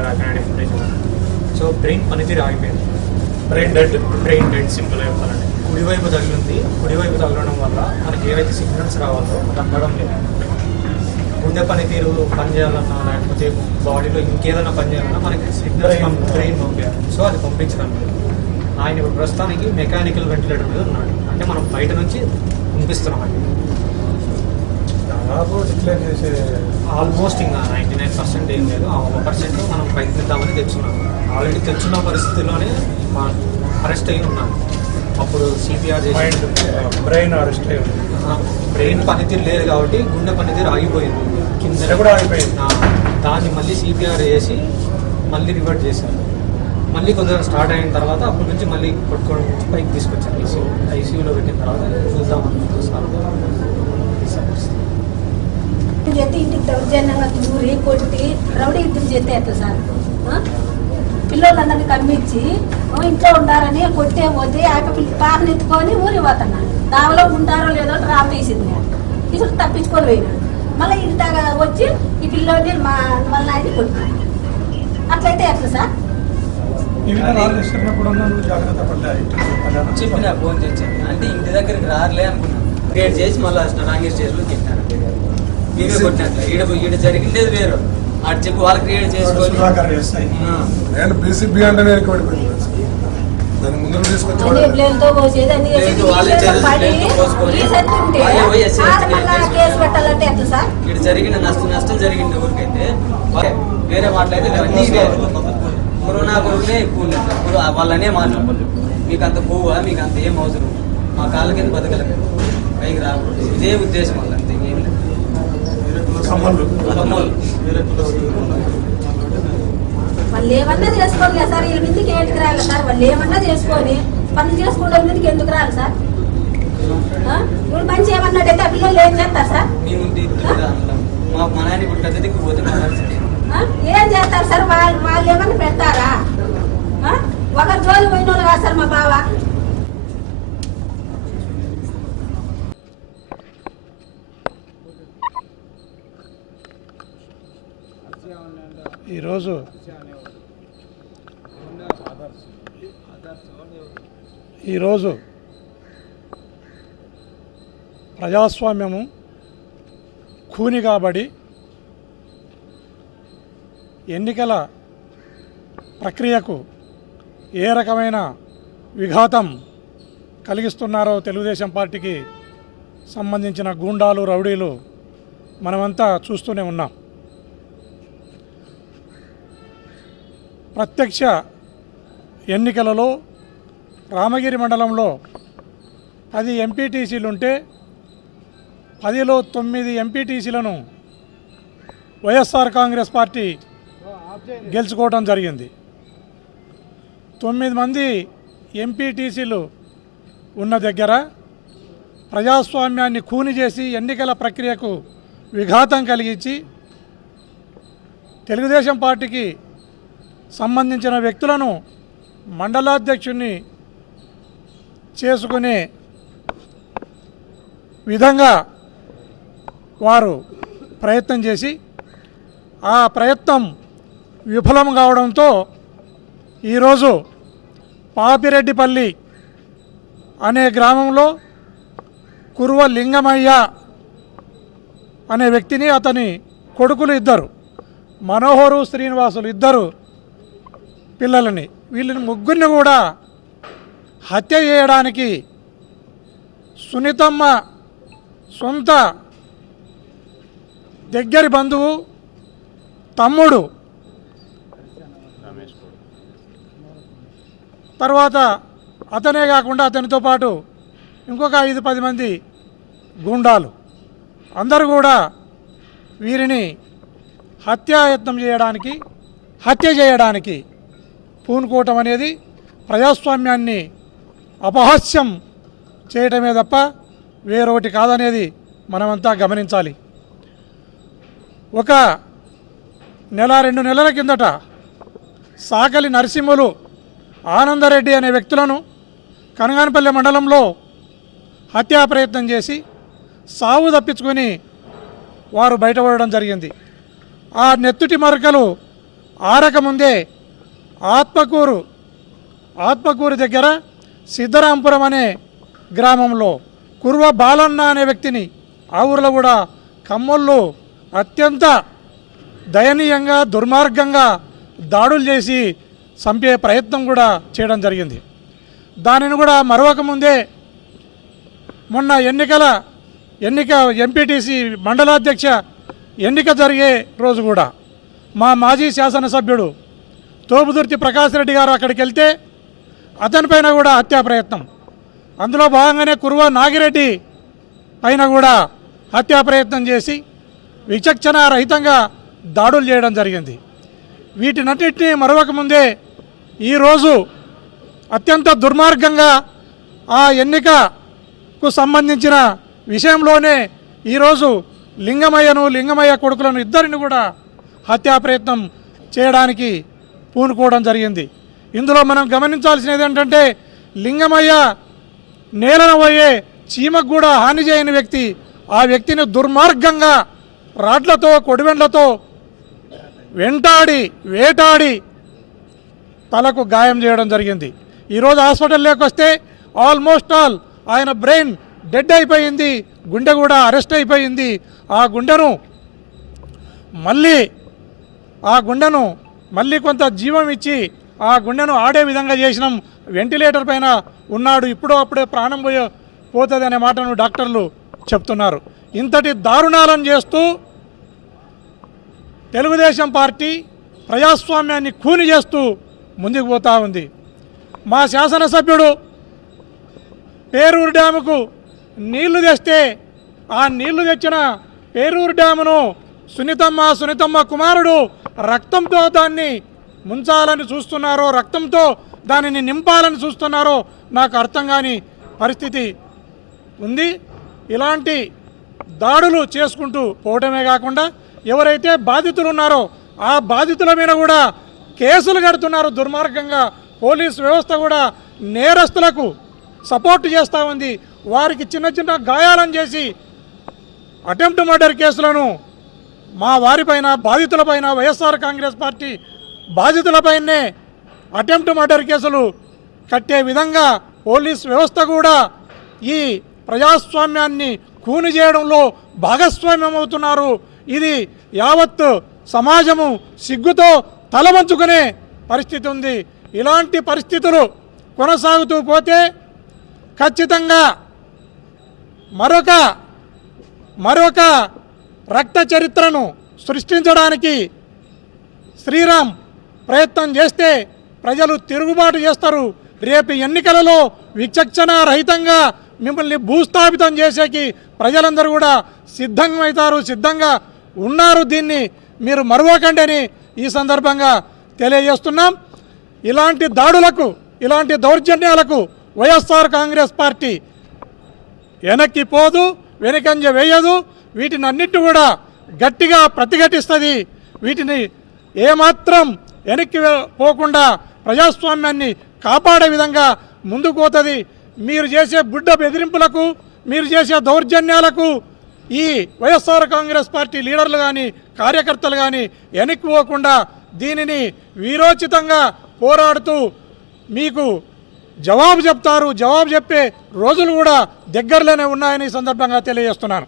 అలాగా connect pressure. So brain పనితీరు ఆగిపోయింది. బ్రెయిన్ డెడ్ సింపుల్ చెప్పాలంటే. కుడివైపు తగిలింది. కుడివైపు తగలడం వల్ల మనకి ఏవైతే సిగ్నల్స్ రావాలో అది అందడం లేదు. గుండె పనితీరు పనిచేయాలన్నా లేకపోతే బాడీలో ఇంకేదైనా పనిచేయాలన్నా మనకి సిగ్నల్స్ బ్రెయిన్ పంపించాలి. సో అది పంపించడం లేదు. ఆయన ఇప్పుడు ప్రస్తుతానికి మెకానికల్ వెంటిలేటర్ మీద ఉన్నాడు. అంటే మనం బయట నుంచి పంపిస్తున్నామండి. దాదాపు డిక్లేర్ చేసే ఆల్మోస్ట్ ఇంకా 99% ఏం లేదు. 1% మనం ప్రయత్నిద్దామని తెచ్చున్నాం. ఆల్రెడీ తెచ్చున్న పరిస్థితిలోనే అరెస్ట్ అయ్యి ఉన్నాం. అప్పుడు సిపిఆర్ చేసి బ్రెయిన్ అరెస్ట్ అయ్యి ఉంది. బ్రెయిన్ పనితీరు లేదు కాబట్టి గుండె పనితీరు ఆగిపోయింది. కింద కూడా ఆగిపోయింది. దాన్ని మళ్ళీ సిపిఆర్ చేసి మళ్ళీ రివర్ట్ చేశారు. మళ్ళీ కొంచెం స్టార్ట్ అయిన తర్వాత అప్పటి నుంచి మళ్ళీ కొట్టుకోవడం నుంచి పైకి తీసుకొచ్చారు. ఐసీయూలో పెట్టిన తర్వాత చూద్దామని సార్ చేస్తే ఇంటికి దౌర్జన్యంగా దూరి కొట్టి రౌడీ యుద్ధం చేస్తే ఎట్లా సార్? పిల్లలందరినీ కమ్మించి ఇంట్లో ఉండారని కొట్టే పోతే ఆ పాపని ఎత్తుకొని ఊరి పోతున్నాను. దావలో ఉంటారో లేదో రామ్ తీసింది. తీసుకు తప్పించుకొని పోయినాడు. మళ్ళీ ఇంత వచ్చి ఈ పిల్లోని వాళ్ళ ఆయన కొట్టినాడు. అట్లయితే ఎట్లా సార్? చెప్పిన ఫోన్ చేసి అంటే ఇంటి దగ్గరికి రారులే అనుకున్నాను. క్రియేట్ చేసి మళ్ళీ రాంగే స్టేజ్లో చెప్పాను. మీరే కొట్టినట్లు ఈడ జరిగిందేది వేరు. అటు చెప్పి వాళ్ళు క్రియేట్ చేసుకొని ఇటు జరిగిన నష్టం జరిగింది ఊరికైతే వేరే మాటలైతే అన్నీ కరోనా కొరువులే ఎక్కువ వాళ్ళనే మాట్లాడాలి. మీకు అంత పోవా, మీకు అంత ఏం అవసరం, మా కాళ్ళ కింద బతకలేదు, పైకి రాకూడదు, ఇదే ఉద్దేశం వల్ల అంతే. ఏం లేదు. వాళ్ళు ఏమన్నా చేసుకోవాలి కదా సార్. వీళ్ళ మీదకి ఏంటికి రాలి సార్? వాళ్ళు ఏమన్నా చేసుకొని పనులు చేసుకుంటే మీదకి ఎందుకు రాలి సార్? ఇప్పుడు మంచి ఏమన్నాడైతే ఆ పిల్లలు ఏం చేస్తారు సార్? మాకు మా నాయన ఇప్పుడు పెద్ద దిక్కుపోతే మా పరిస్థితి ఏం చేస్తారు సార్? వాళ్ళు ఏమన్నా పెడతారా? ఒకరి జోలి పోయిన వాళ్ళు కాదు సార్ మా బావ. ఈరోజు ప్రజాస్వామ్యము ఖూని కాబడి ఎన్నికల ప్రక్రియకు ఏ రకమైన విఘాతం కలిగిస్తున్నారో తెలుగుదేశం పార్టీకి సంబంధించిన గూండాలు రౌడీలు మనమంతా చూస్తూనే ఉన్నాం. ప్రత్యక్ష ఎన్నికలలో రామగిరి మండలంలో 10 ఎంపీటీసీలుంటే 10లో 9 ఎంపీటీసీలను వైఎస్ఆర్ కాంగ్రెస్ పార్టీ గెలుచుకోవడం జరిగింది. 9 మంది ఎంపీటీసీలు ఉన్న దగ్గర ప్రజాస్వామ్యాన్ని ఖూని చేసి ఎన్నికల ప్రక్రియకు విఘాతం కలిగించి తెలుగుదేశం పార్టీకి సంబంధించిన వ్యక్తులను మండలాధ్యక్షుడిని చేసుకునే విధంగా వారు ప్రయత్నం చేసి ఆ ప్రయత్నం విఫలం కావడంతో ఈరోజు పాపిరెడ్డిపల్లి అనే గ్రామంలో కురువ లింగమయ్య అనే వ్యక్తిని, అతని కొడుకులు 2 మనోహరు శ్రీనివాసులు 2 పిల్లలని, వీళ్ళని ముగ్గురిని కూడా హత్య చేయడానికి సునీతమ్మ సొంత దగ్గరి బంధువు తమ్ముడు, తర్వాత అతనే కాకుండా అతనితో పాటు ఇంకొక 5-10 మంది గూండాలు అందరూ కూడా వీరిని హత్యాయత్నం చేయడానికి, హత్య చేయడానికి పూనుకోవటం అనేది ప్రజాస్వామ్యాన్ని అపహాస్యం చేయటమే తప్ప వేరొకటి కాదనేది మనమంతా గమనించాలి. ఒక నెల 2 నెలల కిందట సాకలి నరసింహులు, ఆనందరెడ్డి అనే వ్యక్తులను కనగానపల్లి మండలంలో హత్యా ప్రయత్నం చేసి సావు తప్పించుకొని వారు బయటపడడం జరిగింది. ఆ నెత్తుటి మరకలు ఆరకముందే ఆత్మకూరు దగ్గర సిద్ధరాంపురం అనే గ్రామంలో కుర్వ బాలన్న అనే వ్యక్తిని ఆ ఊరిలో కూడా కమ్మోళ్ళు అత్యంత దయనీయంగా దుర్మార్గంగా దాడులు చేసి చంపే ప్రయత్నం కూడా చేయడం జరిగింది. దానిని కూడా మరొకముందే మొన్న ఎన్నిక ఎంపీటీసీ మండలాధ్యక్ష ఎన్నిక జరిగే రోజు కూడా మా మాజీ శాసనసభ్యుడు తోపుదుర్తి ప్రకాష్ రెడ్డి గారు అక్కడికి వెళ్తే అతనిపైన కూడా హత్యా ప్రయత్నం, అందులో భాగంగానే కుర్వ నాగిరెడ్డి పైన కూడా హత్యా ప్రయత్నం చేసి విచక్షణ రహితంగా దాడులు చేయడం జరిగింది. వీటినన్నింటినీ మరొకముందే ఈరోజు అత్యంత దుర్మార్గంగా ఆ ఎన్నికకు సంబంధించిన విషయంలోనే ఈరోజు లింగమయ్య కొడుకులను ఇద్దరిని కూడా హత్యా ప్రయత్నం చేయడానికి పూనుకోవడం జరిగింది. ఇందులో మనం గమనించాల్సినది ఏంటంటే లింగమయ్య నేలన పోయే చీమకు కూడా హాని చేయని వ్యక్తి, ఆ వ్యక్తిని దుర్మార్గంగా రాడ్లతో కొడివెండ్లతో వేటాడి తలకు గాయం చేయడం జరిగింది. ఈరోజు హాస్పిటల్లోకి వస్తే ఆల్మోస్ట్ ఆయన బ్రెయిన్ డెడ్ అయిపోయింది, గుండె కూడా అరెస్ట్ అయిపోయింది. ఆ గుండెను మళ్ళీ కొంత జీవం ఇచ్చి ఆ గుండెను ఆడే విధంగా చేసినాం. వెంటిలేటర్ పైన ఉన్నాడు, అప్పుడే ప్రాణం పోతుంది అనే మాటను డాక్టర్లు చెప్తున్నారు. ఇంతటి దారుణాలను చేస్తూ తెలుగుదేశం పార్టీ ప్రజాస్వామ్యాన్ని ఖూని చేస్తూ ముందుకు పోతూ ఉంది. మా శాసనసభ్యుడు పేరూరు డ్యాముకు నీళ్లు తెస్తే ఆ నీళ్లు తెచ్చిన పేరూరు డ్యామును సునీతమ్మ కుమారుడు రక్తంతో దాన్ని ముంచాలని చూస్తున్నారో, రక్తంతో దానిని నింపాలని చూస్తున్నారో నాకు అర్థం కాని పరిస్థితి ఉంది. ఇలాంటి దాడులు చేసుకుంటూ పోవటమే కాకుండా ఎవరైతే బాధితులు ఉన్నారో ఆ బాధితుల మీద కూడా కేసులు కడుతున్నారు దుర్మార్గంగా. పోలీస్ వ్యవస్థ కూడా నేరస్తులకు సపోర్ట్ చేస్తూ ఉంది. వారికి చిన్న గాయాలను చేసి అటెంప్ట్ మర్డర్ కేసులను మా వారిపైన బాధితులపైన వైఎస్ఆర్ కాంగ్రెస్ పార్టీ బాధితులపైనే అటెంప్ట్ మర్డర్ కేసులు కట్టే విధంగా పోలీస్ వ్యవస్థ కూడా ఈ ప్రజాస్వామ్యాన్ని ఖూని చేయడంలో భాగస్వామ్యం అవుతున్నారు. ఇది యావత్ సమాజము సిగ్గుతో తలవంచుకునే పరిస్థితి ఉంది. ఇలాంటి పరిస్థితులు కొనసాగుతూ పోతే ఖచ్చితంగా మరొక రక్త చరిత్రను సృష్టించడానికి శ్రీరామ్ ప్రయత్నం చేస్తే ప్రజలు తిరుగుబాటు చేస్తారు. రేపు ఎన్నికలలో విచక్షణ రహితంగా మిమ్మల్ని భూస్థాపితం చేసేకి ప్రజలందరూ కూడా సిద్ధంగా ఉన్నారు. దీన్ని మీరు మరవకండి అని ఈ సందర్భంగా తెలియజేస్తున్నాం. ఇలాంటి దాడులకు, ఇలాంటి దౌర్జన్యాలకు వైఎస్ఆర్ కాంగ్రెస్ పార్టీ వెనక్కి పోదు, వెనకంజ వేయదు. వీటిని అన్నిటి కూడా గట్టిగా ప్రతిఘటిస్తుంది. వీటిని ఏమాత్రం వెనక్కి పోకుండా ప్రజాస్వామ్యాన్ని కాపాడే విధంగా ముందుకు పోతుంది. మీరు చేసే బుడ్డ బెదిరింపులకు, మీరు చేసే దౌర్జన్యాలకు ఈ వైఎస్ఆర్ కాంగ్రెస్ పార్టీ లీడర్లు కానీ కార్యకర్తలు కానీ వెనక్కి పోకుండా దీనిని వీరోచితంగా పోరాడుతూ మీకు జవాబు చెప్తారు. జవాబు చెప్పే రోజులు కూడా దగ్గరలోనే ఉన్నాయని ఈ సందర్భంగా తెలియజేస్తున్నాను.